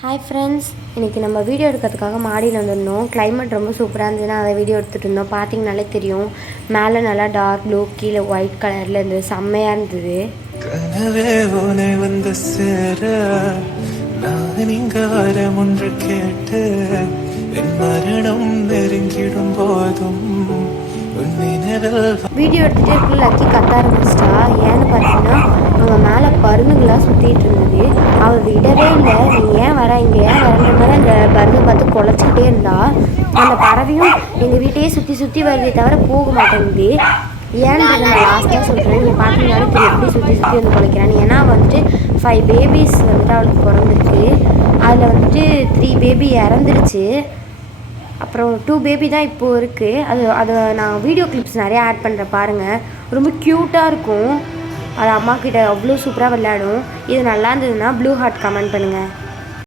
Hi friends, இன்றைக்கி நம்ம video எடுக்கிறதுக்காக மாடியில் வந்துருந்தோம். கிளைமேட் ரொம்ப சூப்பராக இருந்ததுன்னா அதை வீடியோ எடுத்துகிட்டு இருந்தோம். பார்த்திங்கனாலே தெரியும், மேலே நல்லா டார்க் ப்ளூ, கீழே ஒயிட் கலரில் இருந்தது. செம்மையாக இருந்தது. கனவே உனை வந்து சேர நான் இங்க வரம் ஒன்று கேட்டு என் மரணம் நெருங்கிடும் போதும் வீடியோ எடுத்துகிட்டே இருக்கு லக்கி கத்த ஆரம்பிச்சிட்டா. ஏன்னு பார்த்தீங்கன்னா, அவங்க மேலே பருந்துங்களாக சுற்றிட்டு இருந்தது. அவள் விடவே இல்லை. நீ ஏன் வர, இங்கே ஏன் வரன்ற மாதிரி அந்த பருந்து பார்த்து குலைச்சிக்கிட்டே இருந்தா. அந்த பறவையும் எங்கள் வீட்டையே சுற்றி சுற்றி வருதே தவிர போக மாட்டேங்குது. ஏன்னு நான் லாஸ்ட்டாக சொல்கிறேன். நீங்கள் பார்த்தீங்கன்னாலும் தெரியும் எப்படி சுற்றி சுற்றி வந்து குலைக்கிறான்னு. ஏன்னா வந்துட்டு 5 பேபிஸ் வந்துட்டு அவளுக்கு பிறந்திருக்கு. அதில் வந்துட்டு 3 பேபி இறந்துருச்சு. அப்புறம் 2 பேபி தான் இப்போது இருக்குது. அதை நான் வீடியோ கிளிப்ஸ் நிறையா ஆட் பண்ணுறேன் பாருங்கள். ரொம்ப க்யூட்டாக இருக்கும். அது அம்மாக்கிட்ட அவ்வளோ சூப்பராக விளையாடும். இது நல்லா இருந்ததுன்னா ப்ளூ ஹார்ட் கமெண்ட் பண்ணுங்கள்.